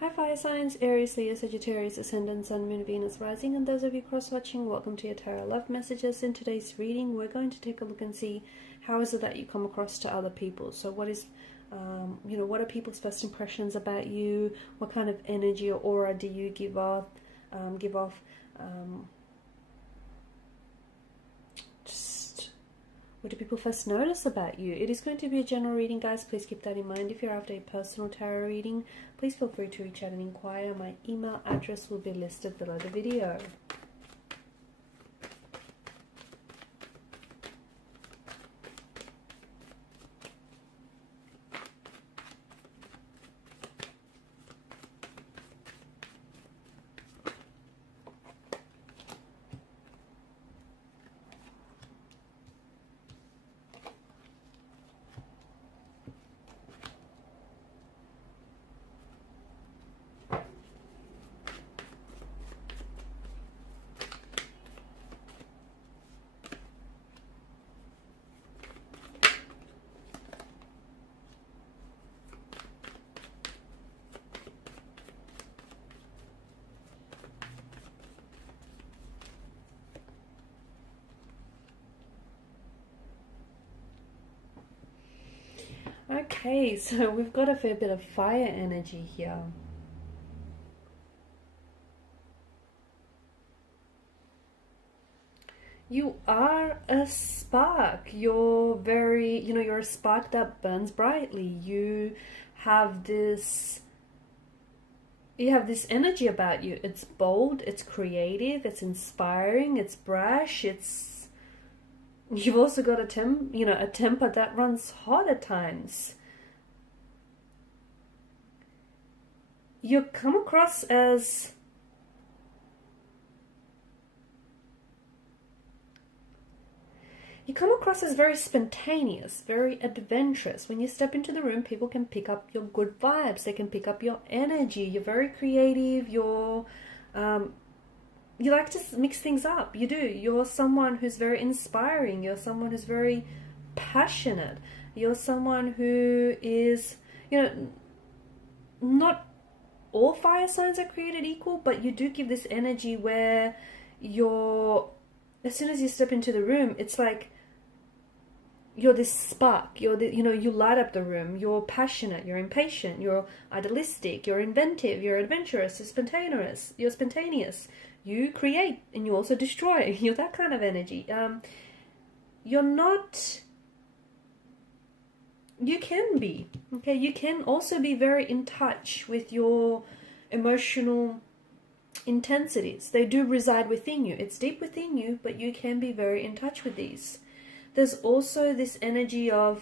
Hi fire signs, Aries, Leo, Sagittarius, Ascendant, Sun, Moon, Venus, Rising, and those of you cross-watching, welcome to your Tarot Love Messages. In today's reading, we're going to take a look and see how is it that you come across to other people. So what is, what are people's first impressions about you? What kind of energy or aura do you give off? What do people first notice about you? It is going to be a general reading, guys. Please keep that in mind. If you're after a personal tarot reading, please feel free to reach out and inquire. My email address will be listed below the video. Okay, so we've got a fair bit of fire energy here. You are a spark. You're very, you're a spark that burns brightly. You have this energy about you. It's bold, it's creative, it's inspiring, it's brash, you've also got a temper that runs hot at times. You come across as very spontaneous, very adventurous. When you step into the room, people can pick up your good vibes. They can pick up your energy. You're very creative. You like to mix things up. You do. You're someone who's very inspiring. You're someone who's very passionate. You're someone who is, not all fire signs are created equal, but you do give this energy where as soon as you step into the room, it's like you're this spark. You light up the room. You're passionate. You're impatient. You're idealistic. You're inventive. You're adventurous. You're spontaneous. You create and you also destroy. You're that kind of energy. You can be, okay? You can also be very in touch with your emotional intensities. They do reside within you. It's deep within you, but you can be very in touch with these. There's also this energy of,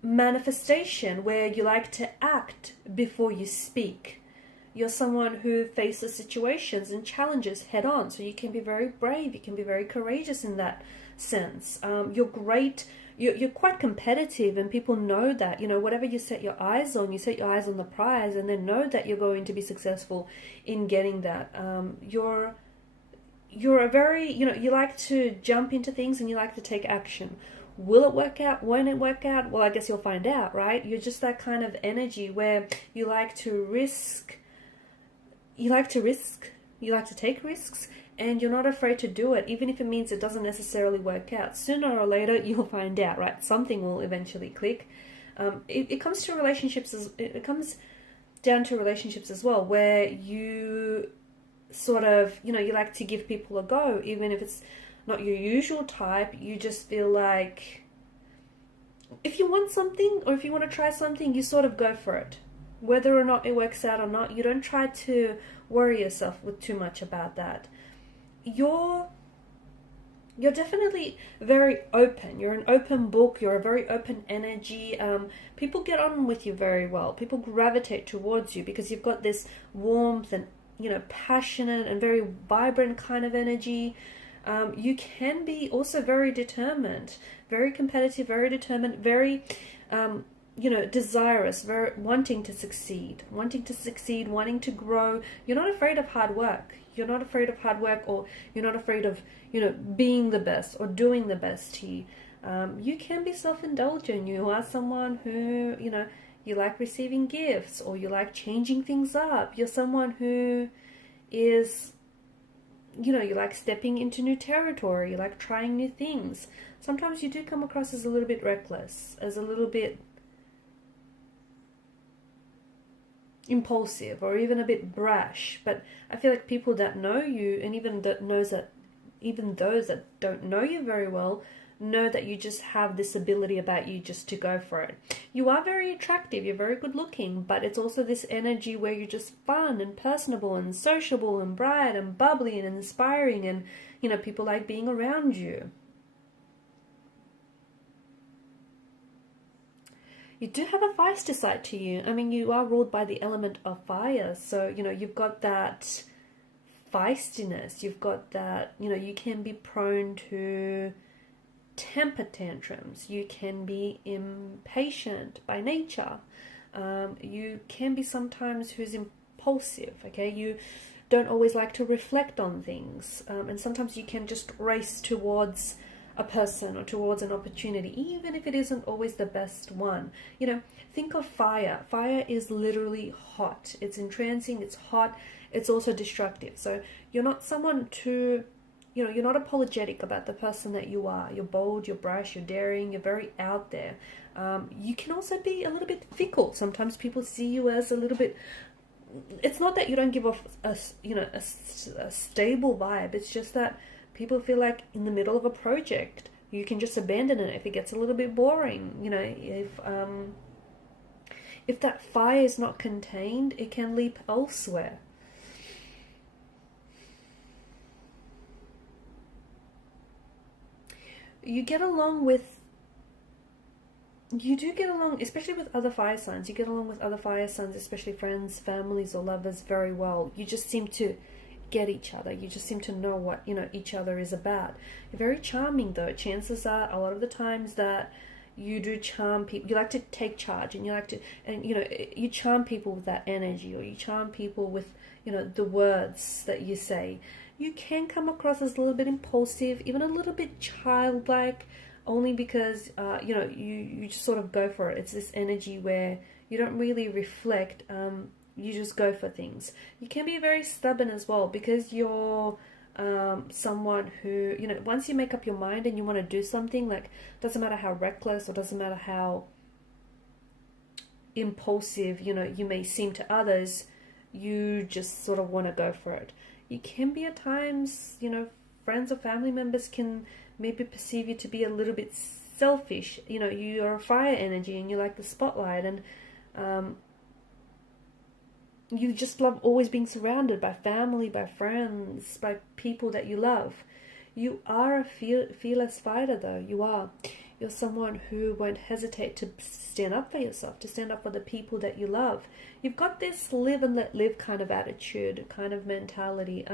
manifestation where you like to act before you speak. You're someone who faces situations and challenges head on, so you can be very brave. You can be very courageous in that sense. You're great. You're quite competitive, and people know that. Whatever you set your eyes on, the prize, and then know that you're going to be successful in getting that. You're a very, you like to jump into things and you like to take action. Will it work out? Won't it work out? Well, I guess you'll find out, right? You're just that kind of energy where you like to risk. You like to take risks, and you're not afraid to do it, even if it means it doesn't necessarily work out. Sooner or later, you'll find out, right? Something will eventually click. It comes to relationships. It comes down to relationships as well, where you sort of, you like to give people a go, even if it's not your usual type. You just feel like if you want something or if you want to try something, you sort of go for it. Whether or not it works out or not, you don't try to worry yourself with too much about that. You're definitely very open. You're an open book. You're a very open energy. People get on with you very well. People gravitate towards you because you've got this warmth and, passionate and very vibrant kind of energy. You can be also very determined, very competitive, very determined, very... desirous, very wanting to succeed, wanting to grow. You're not afraid of hard work. Or you're not afraid of, being the best or doing the best here. You can be self-indulgent. You are someone who, You like receiving gifts, or you like changing things up. You're someone who is, you like stepping into new territory, you like trying new things. Sometimes you do come across as a little bit reckless, as a little bit impulsive, or even a bit brash. But I feel like people that know you, and even those that don't know you very well, know that you just have this ability about you just to go for it. You are very attractive, you're very good looking, but it's also this energy where you're just fun and personable and sociable and bright and bubbly and inspiring, and people like being around you. You do have a feisty side to you. I mean, you are ruled by the element of fire, so you've got that feistiness, you've got that, you can be prone to temper tantrums, you can be impatient by nature, you can be sometimes who's impulsive, okay? You don't always like to reflect on things, and sometimes you can just race towards a person or towards an opportunity, even if it isn't always the best one. Think of fire. Fire is literally hot. It's entrancing, it's hot, it's also destructive. So you're not someone to, you're not apologetic about the person that you are. You're bold, you're brash, you're daring, you're very out there. You can also be a little bit fickle. Sometimes people see you as a little bit, it's not that you don't give off a stable vibe. It's just that people feel like in the middle of a project, you can just abandon it if it gets a little bit boring. If that fire is not contained, it can leap elsewhere. You do get along, especially with other fire signs. You get along with other fire signs, especially friends, families, or lovers, very well. You just seem to get each other. You just seem to know what each other is about. You're very charming, though. Chances are a lot of the times that you do charm people. You like to take charge, and you charm people with that energy, or you charm people with the words that you say. You can come across as a little bit impulsive, even a little bit childlike, only because you just sort of go for it. It's this energy where you don't really reflect. You just go for things. You can be very stubborn as well, because you're someone who, once you make up your mind and you want to do something, like, doesn't matter how reckless or doesn't matter how impulsive, you may seem to others, you just sort of want to go for it. You can be at times, friends or family members can maybe perceive you to be a little bit selfish. You're a fire energy and you like the spotlight, and you just love always being surrounded by family, by friends, by people that you love. You are a fearless fighter, though. You are. You're someone who won't hesitate to stand up for yourself, to stand up for the people that you love. You've got this live and let live kind of attitude, kind of mentality.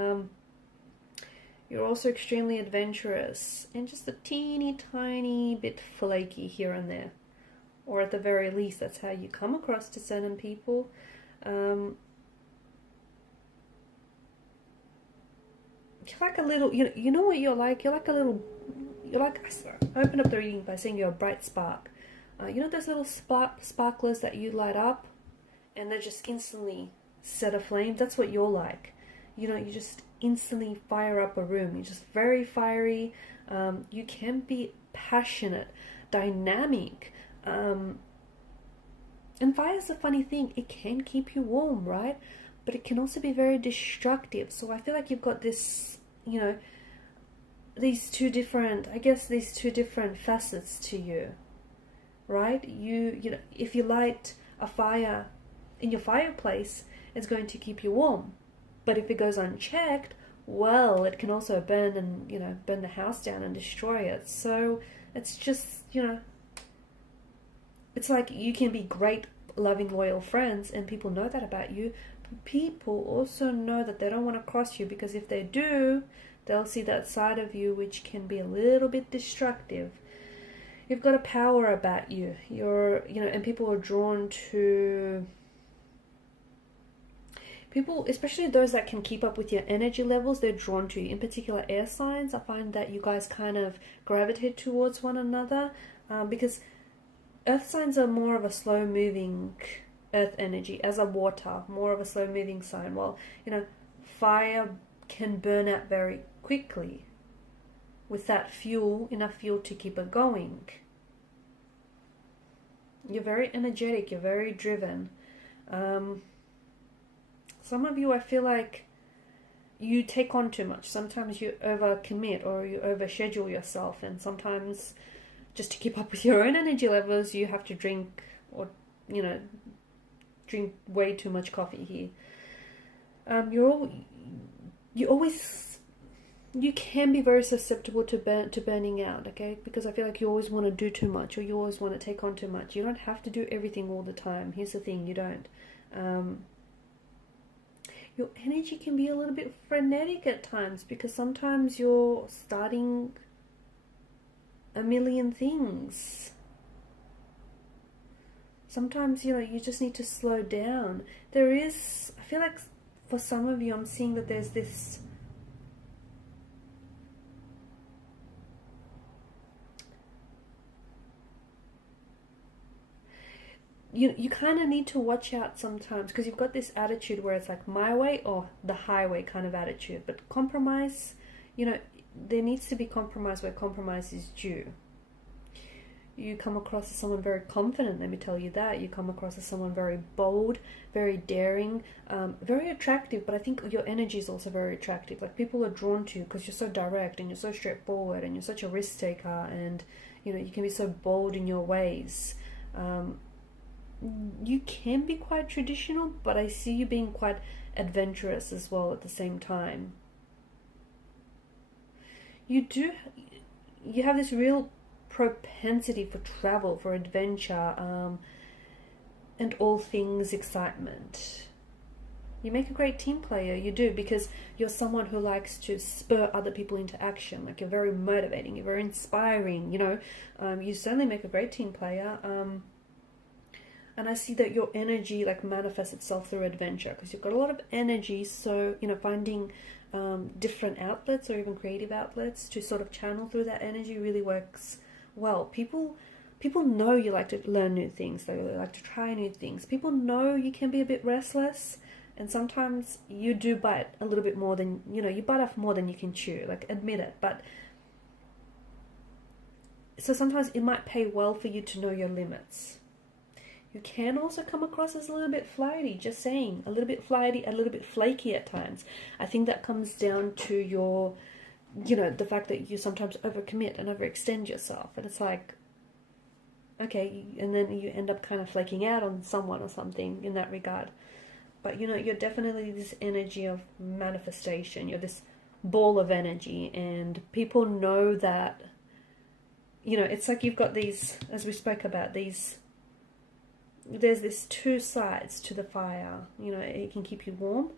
You're also extremely adventurous and just a teeny tiny bit flaky here and there. Or at the very least, that's how you come across to certain people. You're like a little, you know what you're like? You're like, I opened up the reading by saying you're a bright spark. Those little sparklers that you light up and they just instantly set aflame? That's what you're like. You just instantly fire up a room. You're just very fiery. You can be passionate, dynamic. And fire's a funny thing. It can keep you warm, right? But it can also be very destructive. So I feel like you've got this, these two different facets to you, right? If you light a fire in your fireplace, it's going to keep you warm. But if it goes unchecked, well, it can also burn and, burn the house down and destroy it. So it's just, it's like you can be great, loving, loyal friends, and people know that about you. People also know that they don't want to cross you, because if they do, they'll see that side of you which can be a little bit destructive. You've got a power about you. And people are drawn to people, especially those that can keep up with your energy levels. They're drawn to you. In particular, air signs. I find that you guys kind of gravitate towards one another, because earth signs are more of a slow moving earth energy, as a water, more of a slow moving sign. While, fire can burn out very quickly with that fuel, enough fuel to keep it going. You're very energetic, you're very driven. Some of you, I feel like you take on too much. Sometimes you overcommit or you overschedule yourself, and sometimes just to keep up with your own energy levels, you have to drink drink way too much coffee here. You can be very susceptible to burning out, okay? Because I feel like you always want to do too much, or you always want to take on too much. You don't have to do everything all the time. Here's the thing, you don't. Your energy can be a little bit frenetic at times, because sometimes you're starting a million things. Sometimes, you just need to slow down. I feel like for some of you, I'm seeing that there's this you kind of need to watch out sometimes, because you've got this attitude where it's like my way or the highway kind of attitude. But compromise, there needs to be compromise where compromise is due. You come across as someone very confident, let me tell you that. You come across as someone very bold, very daring, very attractive, but I think your energy is also very attractive. Like, people are drawn to you because you're so direct and you're so straightforward and you're such a risk taker, and you can be so bold in your ways. You can be quite traditional, but I see you being quite adventurous as well at the same time. You have this real propensity for travel, for adventure, and all things excitement. You make a great team player, you do, because you're someone who likes to spur other people into action. Like, you're very motivating, you're very inspiring, you certainly make a great team player. And I see that your energy manifests itself through adventure, because you've got a lot of energy. So, finding different outlets or even creative outlets to sort of channel through that energy really works well. People know you like to learn new things. They like to try new things. People know you can be a bit restless, and sometimes you do bite a little bit more than, you bite off more than you can chew. Admit it. But so sometimes it might pay well for you to know your limits. You can also come across as a little bit flighty, just saying. A little bit flighty, a little bit flaky at times. I think that comes down to your, the fact that you sometimes overcommit and overextend yourself. And it's like, okay, and then you end up kind of flaking out on someone or something in that regard. But, you're definitely this energy of manifestation. You're this ball of energy, and people know that, it's like you've got these, as we spoke about, there's this two sides to the fire. It can keep you warm.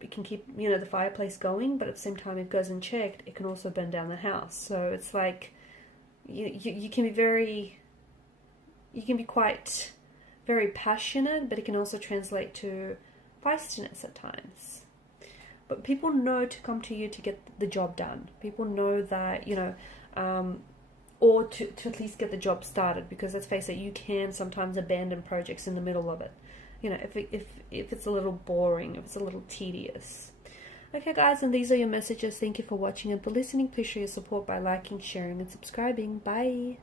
It can keep, the fireplace going, but at the same time, if it goes unchecked, it can also burn down the house. So it's like, you can be quite very passionate, but it can also translate to feistiness at times. But people know to come to you to get the job done. People know that, or to at least get the job started, because let's face it, you can sometimes abandon projects in the middle of it. If it's a little boring, if it's a little tedious. Okay, guys, and these are your messages. Thank you for watching and for listening. Please show your support by liking, sharing, and subscribing. Bye.